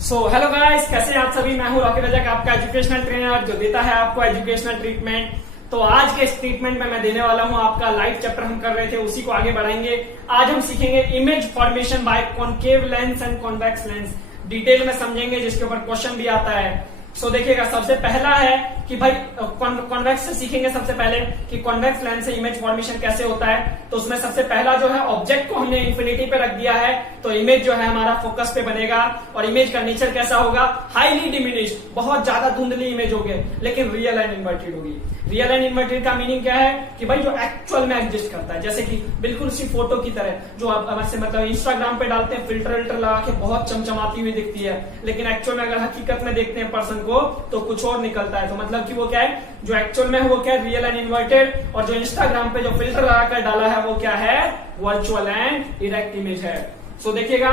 Hello guys, कैसे हैं आप सभी। मैं हूं रॉकी रजक, आपका एजुकेशनल ट्रेनर जो देता है आपको एजुकेशनल ट्रीटमेंट। तो आज के इस ट्रीटमेंट में मैं देने वाला हूं आपका लाइव चैप्टर हम कर रहे थे, उसी को आगे बढ़ाएंगे। आज हम सीखेंगे image formation by concave lens and convex lens. Detail में समझेंगे, जिसके ऊपर क्वेश्चन भी आता है। देखिएगा, सबसे पहला है कि भाई कॉन्वेक्स से सीखेंगे सबसे पहले कि कॉन्वेक्स लेंस से इमेज फॉर्मेशन कैसे होता है। तो उसमें सबसे पहला जो है, ऑब्जेक्ट को हमने इन्फिनिटी पे रख दिया है, तो इमेज जो है हमारा फोकस पे बनेगा। और इमेज का नेचर कैसा होगा, हाईली डिमिनिश्ड, बहुत ज्यादा धुंधली इमेज होगी, लेकिन रियल एंड इन्वर्टेड होगी। रियल एंड इन्वर्टेड का मीनिंग क्या है कि भाई जो एक्चुअल में एग्जिस्ट करता है, जैसे कि बिल्कुल उसी फोटो की तरह जो आप मतलब इंस्टाग्राम पे डालते हैं, फिल्टर विल्टर लगा के बहुत चमचमाती हुई दिखती है, लेकिन एक्चुअल में अगर हकीकत में देखते हैं पर्सन को तो कुछ और निकलता है। तो मतलब कि वो क्या है, जो एक्चुअल में है वो क्या है, रियल एंड इन्वर्टेड। और जो इंस्टाग्राम पे जो फिल्टर लगाकर डाला है वो क्या है, वर्चुअल एंड इरेक्ट इमेज है। देखिएगा,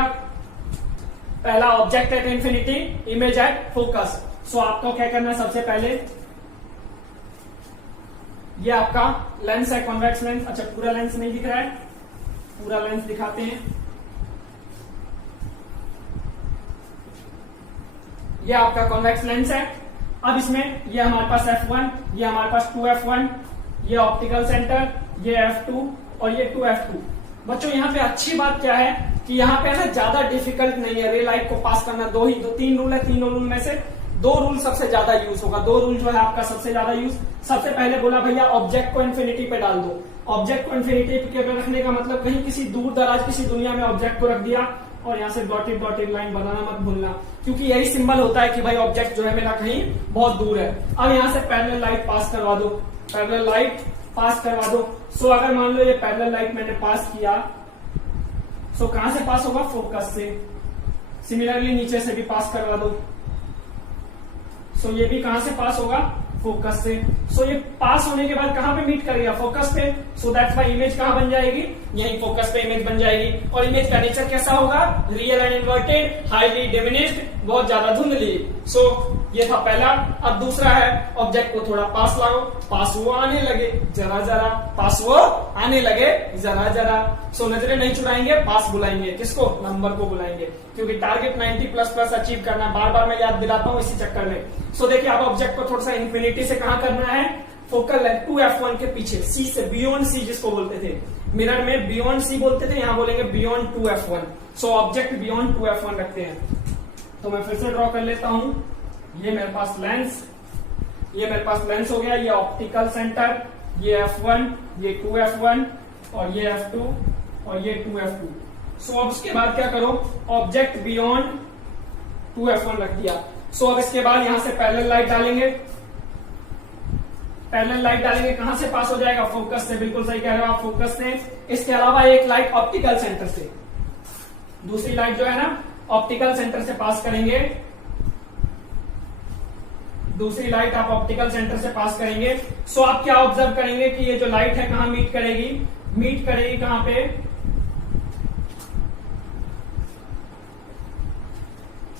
पहला object at infinity, image at focus. आपको क्या करना है, सबसे पहले ये आपका लेंस है, कॉन्वेक्स लेंस। अच्छा, पूरा लेंस नहीं दिख रहा है, पूरा लेंस दिखाते हैं। ये आपका कॉन्वेक्स लेंस है। अब इसमें ये हमारे पास F1, ये हमारे पास 2F1, ये ऑप्टिकल सेंटर, ये F2 और ये 2F2। बच्चों, यहाँ पे अच्छी बात क्या है कि यहाँ पे ना ज्यादा डिफिकल्ट नहीं है रे लाइट को पास करना। तीन रूल है, तीनों रूल में से दो रूल सबसे ज्यादा यूज होगा। दो रूल जो है आपका सबसे ज्यादा यूज, सबसे पहले बोला भैया ऑब्जेक्ट को इन्फिनिटी पे डाल दो। ऑब्जेक्ट को इन्फिनिटी पे रखने का मतलब कहीं किसी दूर दराज किसी दुनिया में ऑब्जेक्ट को रख दिया, और यहाँ से डॉटेड डॉटेड लाइन बनाना मत भूलना, क्योंकि यही सिंबल होता है कि भाई ऑब्जेक्ट जो है मेरा कहीं बहुत दूर है। अब यहाँ से पैरेलल लाइट पास करवा दो, पैरेलल लाइट पास करवा दो। अगर मान लो ये पैरेलल लाइट मैंने पास किया, कहां से पास होगा, फोकस से। सिमिलरली नीचे से भी पास करवा दो। ये भी कहां से पास होगा, फोकस से। ये पास होने के बाद कहां पे मीट करेगा, फोकस पे। दैट्स व्हाई इमेज कहां बन जाएगी, यही फोकस पे इमेज बन जाएगी। और इमेज का नेचर कैसा होगा, real and inverted, highly diminished, बहुत ज्यादा धुंधली। ये था पहला। अब दूसरा है, ऑब्जेक्ट को थोड़ा पास लाओ, पास वो आने लगे जरा जरा, पास वो आने लगे जरा जरा। नजरें नहीं चुराएंगे, पास बुलाएंगे। किसको, नंबर को बुलाएंगे, क्योंकि टारगेट 90++ अचीव करना। बार बार मैं याद दिलाता हूं इसी चक्कर में। देखिए, अब ऑब्जेक्ट को थोड़ा सा इन्फिनिटी से कहां करना है, फोकल लेंथ 2F1 के पीछे, सी से, बियॉन्ड सी जिसको बोलते थे। मिरर में बियॉन्ड सी बोलते थे, यहां बोलेंगे beyond 2F1। Object beyond 2F1 रखते हैं। तो मैं फिर से ड्रॉ कर लेता हूं। ये मेरे पास लेंस, ये मेरे पास लेंस हो गया, ये ऑप्टिकल सेंटर, ये F1, ये 2F1 और ये F2 और ये 2F2। अब उसके बाद क्या करो, ऑब्जेक्ट बियॉन्ड 2F1 रख दिया। अब इसके बाद यहां से पैरेलल लाइट डालेंगे। पैरेलल लाइट डालेंगे, कहां से पास हो जाएगा, फोकस से। बिल्कुल सही कह रहे हो आप, फोकस से। इसके अलावा एक लाइट ऑप्टिकल सेंटर से, दूसरी लाइट जो है ना ऑप्टिकल सेंटर से पास करेंगे। दूसरी लाइट आप ऑप्टिकल सेंटर से पास करेंगे। आप क्या ऑब्जर्व करेंगे कि ये जो लाइट है कहां मीट करेगी, मीट करेगी कहां पे,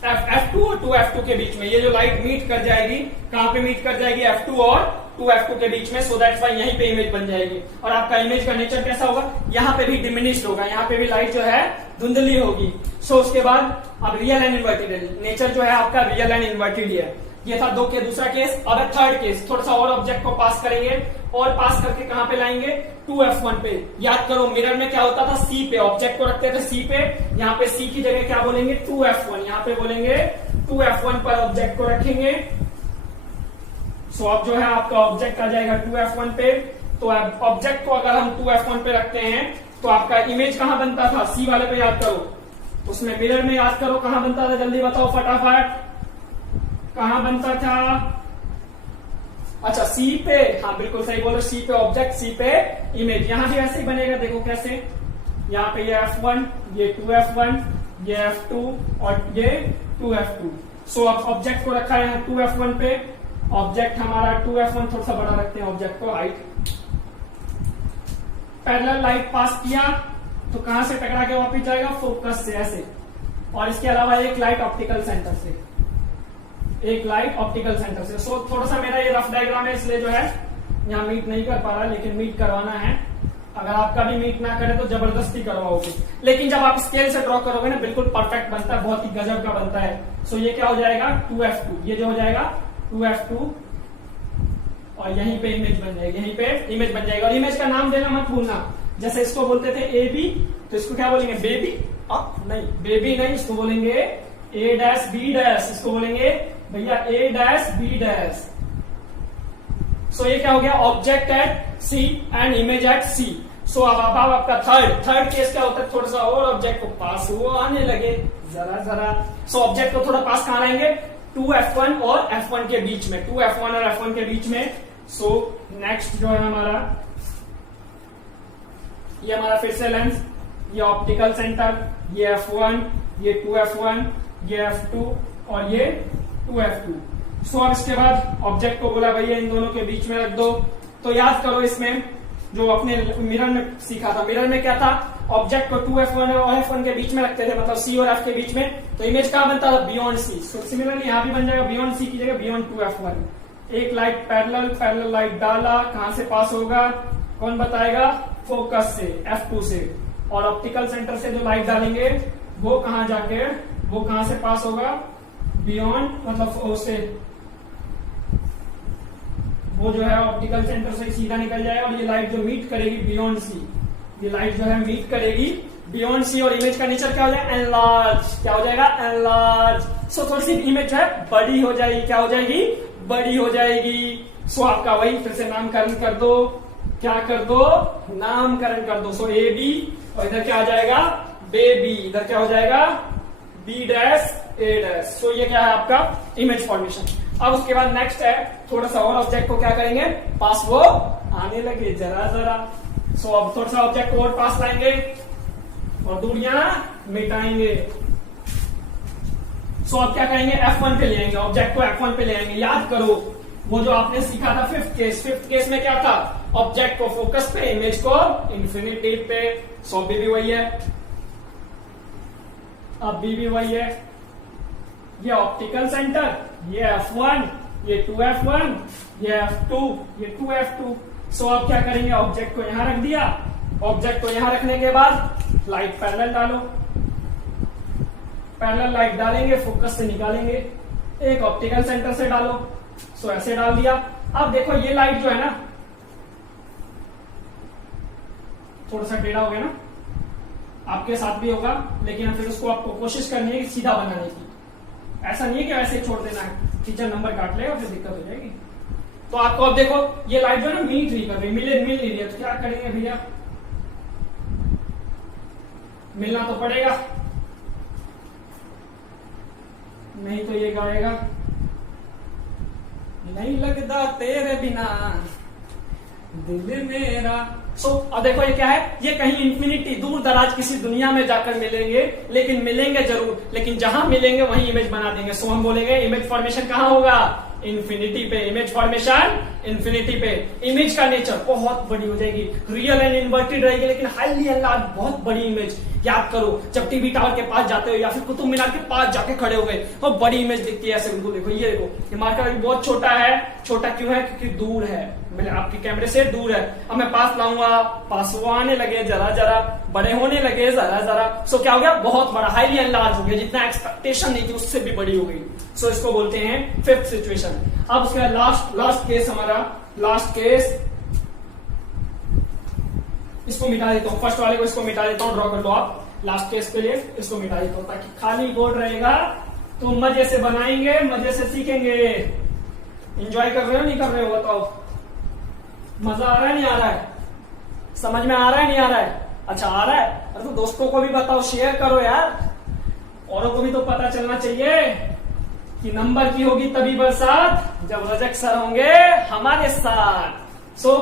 F2 और 2F2 के बीच में। ये जो लाइट मीट कर जाएगी, कहां पे मीट कर जाएगी, F2 और 2F2 के बीच में। दैट्स व्हाई यहीं पे इमेज बन जाएगी। और आपका इमेज का नेचर कैसा होगा, यहाँ पे भी डिमिनिश्ड होगा, यहाँ पे भी लाइट जो है धुंधली होगी। उसके बाद अब रियल एंड इन्वर्टेड, नेचर जो है आपका रियल एंड इन्वर्टेड है। ये था दो के दूसरा केस। अब थर्ड केस, थोड़ा सा और ऑब्जेक्ट को पास करेंगे, और पास करके कहां पे लाएंगे, 2F1 पे। याद करो, मिरर में क्या होता था, C पे, ऑब्जेक्ट को रखते थे C पे। यहाँ पे C की जगह क्या बोलेंगे, 2F1, यहाँ पे बोलेंगे 2F1 पर ऑब्जेक्ट को रखेंगे। अब जो है आपका ऑब्जेक्ट आ जाएगा 2F1 पे। तो ऑब्जेक्ट को अगर हम 2F1 पे रखते हैं तो आपका इमेज कहां बनता था, C वाले पे याद करो। उसमें मिरर में याद करो कहां बनता था, जल्दी बताओ फटाफट, कहां बनता था। अच्छा, C पे, हाँ बिल्कुल सही बोलो, C पे ऑब्जेक्ट, C पे इमेज। यहां भी ऐसे ही बनेगा, देखो कैसे। यहाँ पे ये F1, ये 2F1, ये F2 और ये 2F2। अब ऑब्जेक्ट को रखा है यहाँ 2F1 पे। ऑब्जेक्ट हमारा 2F1, थोड़ा सा बड़ा रखते हैं ऑब्जेक्ट को, हाइट। पैरेलल लाइट पास किया तो कहां से टकरा के वापिस जाएगा, फोकस से, ऐसे। और इसके अलावा एक लाइट ऑप्टिकल सेंटर से, एक लाइट ऑप्टिकल सेंटर से। थोड़ा सा मेरा ये रफ डायग्राम है, इसलिए जो है यहाँ मीट नहीं कर पा रहा, लेकिन मीट करवाना है। अगर आपका भी मीट ना करे तो जबरदस्ती करवाओगे, लेकिन जब आप स्केल से ड्रॉ करोगे ना बिल्कुल परफेक्ट बनता है, बहुत ही गजब का बनता है। सो ये क्या हो जाएगा 2f2, ये जो हो जाएगा 2f2 और यहीं पे इमेज बन जाएगी, यहीं पे इमेज बन जाएगा। और इमेज का नाम देना मत भूलना, जैसे इसको बोलते थे ए बी, तो इसको क्या बोलेंगे बेबी, नहीं बेबी नहीं, इसको बोलेंगे ए डैश बी डैश, इसको बोलेंगे भैया A dash B dash. So ये क्या हो गया object at C and image at C. So अब आपका थर्ड केस क्या होता है, थोड़ा सा और ऑब्जेक्ट को पास वो आने लगे जरा। सो ऑब्जेक्ट को थोड़ा पास कहां लाएंगे 2f1 और f1 के बीच में, 2f1 और f1 के बीच में। सो नेक्स्ट जो है हमारा ये हमारा फिर से लेंस, ये ऑप्टिकल सेंटर, ये f1, ये 2f1, ये f2 और ये 2f2। सो अब इसके बाद ऑब्जेक्ट को बोला भैया इन दोनों के बीच में रख दो। तो याद करो इसमें जो अपने मिरर में सीखा था, मिरर में क्या था ऑब्जेक्ट को 2f1 और f1 के बीच में रखते थे, मतलब c और f के बीच में, तो इमेज कहां बनता था बियॉन्ड c। सो सिमिलरली यहां भी बन जाएगा बियॉन्ड c की जगह बियॉन्ड 2f1। एक लाइट पैरेलल लाइट डाला, कहां से पास होगा कौन बताएगा, फोकस से f2 से, और ऑप्टिकल सेंटर से जो लाइट डालेंगे वो कहां से पास होगा बियॉन्ड, मतलब उससे वो जो है ऑप्टिकल सेंटर से सीधा निकल जाएगा, और ये लाइट जो मीट करेगी बियॉन्ड सी, ये लाइट जो है मीट करेगी बियॉन्ड सी, और इमेज का नेचर क्या हो जाएगा एनलार्ज, क्या हो जाएगा एनलार्ज। सो थोड़ी सी इमेज जो है बड़ी हो जाएगी, क्या हो जाएगी बड़ी हो जाएगी। सो आपका वही फिर से नामकरण कर दो, क्या कर दो नामकरण कर दो। सो ए बी, और इधर क्या आ जाएगा बेबी, इधर क्या हो जाएगा बी डैश ए डैश। सो ये क्या है आपका इमेज फॉर्मेशन। अब उसके बाद नेक्स्ट है थोड़ा सा और ऑब्जेक्ट को क्या करेंगे पास वो आने लगे जरा। सो अब थोड़ा सा ऑब्जेक्ट को और पास लाएंगे और दूरियां मिटाएंगे। सो अब क्या करेंगे f1 पे ले आएंगे, ऑब्जेक्ट को f1 पे ले आएंगे। याद करो वो जो आपने सीखा था फिफ्थ केस में क्या था, ऑब्जेक्ट को फोकस पे, इमेज को इंफिनिटी पे। सो अभी भी वही है, अभी भी वही है, ये ऑप्टिकल सेंटर, ये f1, ये 2f1, ये f2, ये 2f2। सो अब क्या करेंगे ऑब्जेक्ट को यहां रख दिया, ऑब्जेक्ट को यहां रखने के बाद लाइट पैरेलल डालो, पैरेलल लाइट डालेंगे, फोकस से निकालेंगे, एक ऑप्टिकल सेंटर से डालो। सो ऐसे डाल दिया। अब देखो ये लाइट जो है ना थोड़ा सा टेढ़ा हो गया ना, आपके साथ भी होगा, लेकिन फिर उसको आपको कोशिश करनी है कि सीधा बनाने की। ऐसा नहीं है कि ऐसे छोड़ देना है, टीचर नंबर काट लेगा फिर दिक्कत हो जाएगी। तो आपको अब देखो ये लाइट जो है ना मीट नहीं कर रही, मिल नहीं रही है, तो क्या करेंगे भैया, मिलना तो पड़ेगा, नहीं तो ये गाएगा नहीं लगता तेरे बिना दिल मेरा। सो अब देखो ये क्या है, ये कहीं इंफिनिटी दूर दराज किसी दुनिया में जाकर मिलेंगे, लेकिन मिलेंगे जरूर, लेकिन जहां मिलेंगे वहीं इमेज बना देंगे। सो हम बोलेंगे इमेज फॉर्मेशन कहां होगा इंफिनिटी पे, इमेज फॉर्मेशन इंफिनिटी पे। इमेज का नेचर बहुत बड़ी हो जाएगी, रियल एंड इन्वर्टेड रहेगी, लेकिन हाईली एनलार्ज बहुत बड़ी इमेज। याद करो जब टीवी टावर के पास जाते हो या फिर कुतुब मीनार के पास जाके खड़े हो गए तो बड़ी इमेज दिखती है ऐसे बिल्कुल। देखो ये देखो ये मार्कर भी बहुत छोटा है, छोटा क्यों है क्योंकि दूर है, मैंने आपके कैमरे से दूर है। अब मैं पास लाऊंगा, पास वो आने लगे जरा, बड़े होने लगे जरा। सो क्या हो गया बहुत बड़ा, हाईली एनलार्ज हो गया, जितना एक्सपेक्टेशन नहीं थी उससे भी बड़ी हो गई। सो इसको बोलते हैं फिफ्थ सिचुएशन। अब उसके बाद लास्ट केस, हमारा लास्ट केस, इसको मिटा देता हूं, फर्स्ट वाले को इसको मिटा देता हूं, ड्रॉ कर लो आप। लास्ट केस के लिए इसको मिटा देता हूं ताकि खाली बोर्ड रहेगा तो मजे से बनाएंगे, मजे से सीखेंगे। एंजॉय कर रहे हो नहीं कर रहे हो बताओ, मजा आ रहा है नहीं आ रहा है, समझ में आ रहा है नहीं आ रहा है? अच्छा आ रहा है, अरे तो दोस्तों को भी बताओ, शेयर करो यार, औरों को भी तो पता चलना चाहिए कि नंबर की होगी तभी बरसात जब रजक सर होंगे हमारे साथ। सो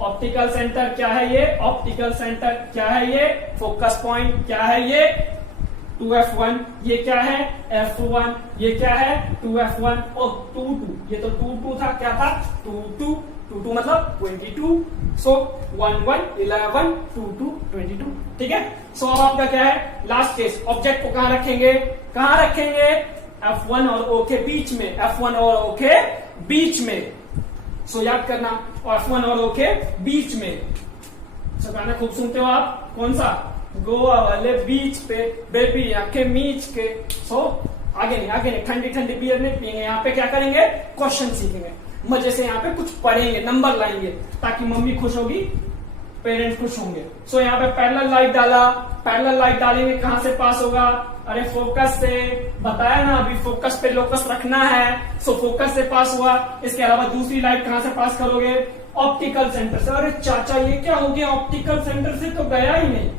ऑप्टिकल सेंटर क्या है ये, ऑप्टिकल सेंटर क्या है ये, फोकस पॉइंट क्या है ये 2f1, ये क्या है f1, ये क्या है 2f1 और 22, ये तो 22 था, क्या था 22 मतलब 22। सो 1 1 11 2 2 22, ठीक है। सो अब आपका क्या है लास्ट केस, ऑब्जेक्ट को कहां रखेंगे f1 और o के बीच में, f1 और o के बीच में। सो याद करना, f1 और o के बीच में। सो गाना खूब सुनते हो आप, कौन सा? गोवा वाले बीच पे बेबी आके मीच के। सो आगे नहीं, ठंडी ठंडी बियर नहीं पियेंगे। यहाँ पे क्या करेंगे? क्वेश्चन सीखेंगे, मजे से यहाँ पे कुछ पढ़ेंगे, नंबर लाएंगे, ताकि मम्मी खुश होगी, पेरेंट्स खुश होंगे। सो यहाँ पे पैरेलल लाइट डाला, पैरेलल लाइट डालेंगे, कहां से पास होगा? अरे फोकस से, बताया ना अभी, फोकस पे लोकस रखना है। सो फोकस से पास हुआ। इसके अलावा दूसरी लाइट कहां से पास करोगे? ऑप्टिकल सेंटर से। अरे चाचा ये क्या हो गया? ऑप्टिकल सेंटर से तो गया ही नहीं,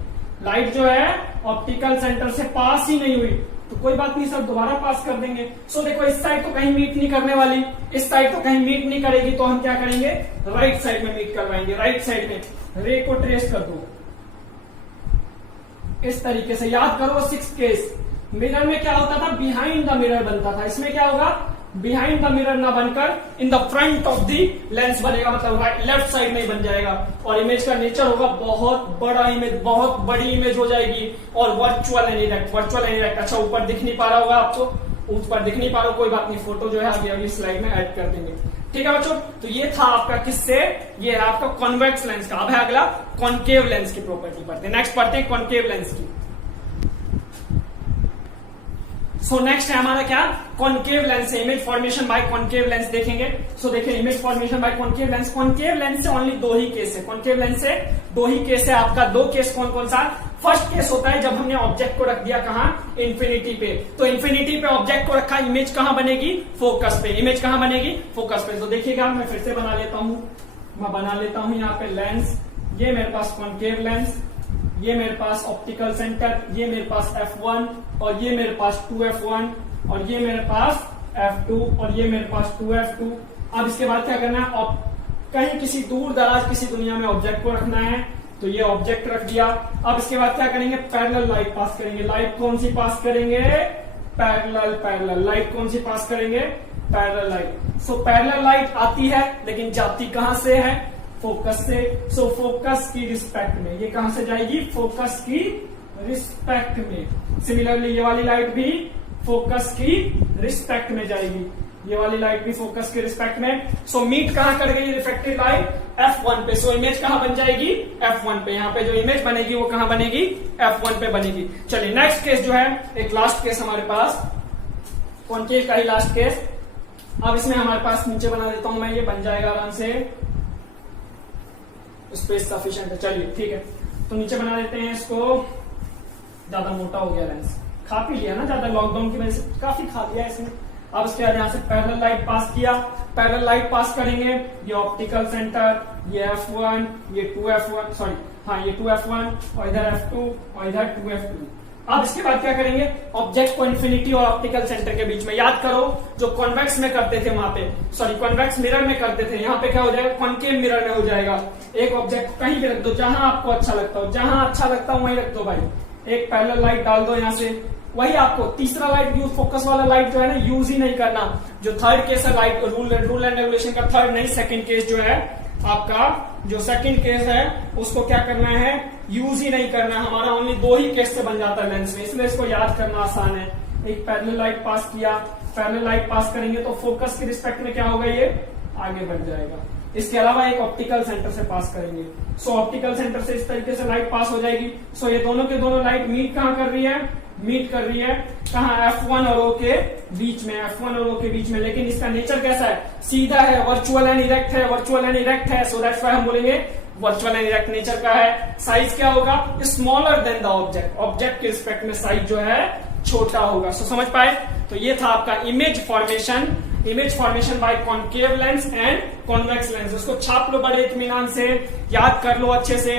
लाइट जो है ऑप्टिकल सेंटर से पास ही नहीं हुई। तो कोई बात नहीं सर, दोबारा पास कर देंगे। सो देखो इस साइड तो कहीं मीट नहीं करने वाली, इस साइड तो कहीं मीट नहीं करेगी, तो हम क्या करेंगे? राइट साइड में मीट करवाएंगे। राइट साइड में रे को ट्रेस कर दो इस तरीके से। याद करो 6 केस। मिरर में क्या होता था? बिहाइंड द मिरर बनता था। इसमें क्या होगा? बिहाइंड द मिरर ना बनकर in the front of the lens बनेगा, मतलब लेफ्ट साइड में ही बन जाएगा। और इमेज का नेचर होगा बहुत बड़ा इमेज, बहुत बड़ी इमेज हो जाएगी। और virtual and erect, virtual and erect. अच्छा ऊपर दिख नहीं पा रहा होगा आपको, ऊपर दिख नहीं पा रहा, कोई बात नहीं, फोटो जो है आगे अगली स्लाइड में ऐड कर देंगे। ठीक है बच्चों, तो ये था आपका किससे? ये है आपका कॉन्वेक्स लेंस का। अब है अगला कॉन्केव लेंस की प्रॉपर्टी पढ़ते हैं। नेक्स्ट पढ़ते हैं कॉन्केव लेंस की। सो नेक्स्ट है हमारा क्या? कॉन्केव लेंस है। Image formation by concave lens देखेंगे। सो देखिए image formation by concave lens. Concave lens से ओनली 2 ही केस है। कॉन्केव लेंस से 2 ही केस है आपका। 2 केस कौन कौन सा? फर्स्ट केस होता है जब हमने ऑब्जेक्ट को रख दिया कहां? इन्फिनिटी पे। तो इन्फिनिटी पे ऑब्जेक्ट को रखा, इमेज कहां बनेगी? फोकस पे। इमेज कहां बनेगी? फोकस पे। तो देखिएगा मैं फिर से बना लेता हूं, मैं बना लेता हूं यहाँ पे लेंस। ये मेरे पास कॉन्केव लेंस, ये मेरे पास ऑप्टिकल सेंटर, ये मेरे पास F1 और ये मेरे पास 2F1 और ये मेरे पास F2 और ये मेरे पास 2F2। अब इसके बाद क्या करना है? कहीं किसी दूर दराज किसी दुनिया में ऑब्जेक्ट को रखना है, तो ये ऑब्जेक्ट रख दिया। अब इसके बाद क्या करेंगे? पैरेलल लाइट पास करेंगे। लाइट कौन सी पास करेंगे? पैरेलल लाइट कौन सी पास करेंगे? Parallel light. So parallel light आती है लेकिन जाती कहां से है? फोकस से। सो फोकस की रिस्पेक्ट में, ये कहां से जाएगी? फोकस की रिस्पेक्ट में। सिमिलरली ये वाली लाइट भी फोकस की रिस्पेक्ट में जाएगी, ये वाली लाइट भी फोकस के रिस्पेक्ट में। सो मीट कहां कर गई रिफ्लेक्टेड लाइट? F1 पे। सो इमेज कहां बन जाएगी? F1 पे। यहाँ पे जो इमेज बनेगी वो कहां बनेगी? F1 पे बनेगी। चलिए नेक्स्ट केस जो है, एक लास्ट केस हमारे पास, कॉन्केव का ही लास्ट केस। अब इसमें हमारे पास नीचे बना देता हूं मैं, ये बन जाएगा आराम से, स्पेस सफिशिएंट है। चलिए ठीक है, तो नीचे बना देते हैं इसको। ज्यादा मोटा हो गया लेंस, खा पी लिया ना ज्यादा, लॉकडाउन की वजह से काफी खा लिया इसने। अब इसके बाद यहाँ से पैरेलल लाइट पास किया, पैरेलल लाइट पास करेंगे, ये ऑप्टिकल सेंटर, ये F1, ये 2F1, सॉरी हाँ ये 2F1 और इधर F2 और इधर 2F2। अब इसके बाद क्या करेंगे? ऑब्जेक्ट को इन्फिनिटी और ऑप्टिकल सेंटर के बीच में। याद करो जो कॉन्वेक्स में करते थे वहां पे, सॉरी कॉन्वेक्स मिरर में करते थे, यहाँ पे क्या हो जाएगा? कॉन्केव मिरर में हो जाएगा। एक ऑब्जेक्ट कहीं भी रख दो, जहां आपको अच्छा लगता हो, जहां अच्छा लगता हो वहीं रख दो भाई। एक पैरेलल लाइट डाल दो यहाँ से, वही आपको तीसरा लाइट यूज, फोकस वाला लाइट जो है ना यूज ही नहीं करना। जो थर्ड केस है लाइट रूल एंड रेगुलेशन का, थर्ड नहीं सेकंड केस जो है आपका, जो सेकंड केस है उसको क्या करना है? यूज ही नहीं करना है। हमारा ओनली 2 ही केस से बन जाता है लेंस में, इसलिए इसको याद करना आसान है। एक पैरेलल लाइट पास किया, पैरेलल लाइट पास करेंगे तो फोकस के रिस्पेक्ट में क्या होगा? ये आगे बढ़ जाएगा। इसके अलावा एक ऑप्टिकल सेंटर से पास करेंगे। सो ऑप्टिकल सेंटर से इस तरीके से लाइट पास हो जाएगी। सो ये दोनों के दोनों लाइट मीट कहां कर रही है? मीट कर रही है कहां? F1 और O के बीच में, F1 और O के बीच में। लेकिन इसका नेचर कैसा है? सीधा है, वर्चुअल एंड इरेक्ट है, वर्चुअल एंड इरेक्ट है। सो दैट्स व्हाई हम बोलेंगे वर्चुअल एंड इरेक्ट नेचर का है। साइज क्या होगा? Smaller than the object, object के रिस्पेक्ट में साइज जो है छोटा होगा। सो समझ पाए? तो ये था आपका image formation by concave lens and convex lens. उसको छाप लो बड़े इत्मीनान से, याद कर लो अच्छे से।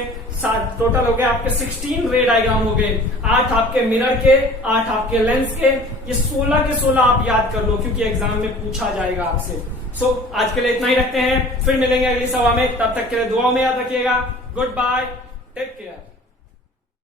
टोटल हो गए आपके 16 रे डायग्राम हो गए, 8 आपके मिरर के, 8 आपके लेंस के। ये 16 के 16 आप याद कर लो क्योंकि एग्जाम में पूछा जाएगा आपसे। सो आज के लिए इतना ही रखते हैं, फिर मिलेंगे अगली सभा में। तब तक के लिए दुआओं में याद रखिएगा। Goodbye, take care.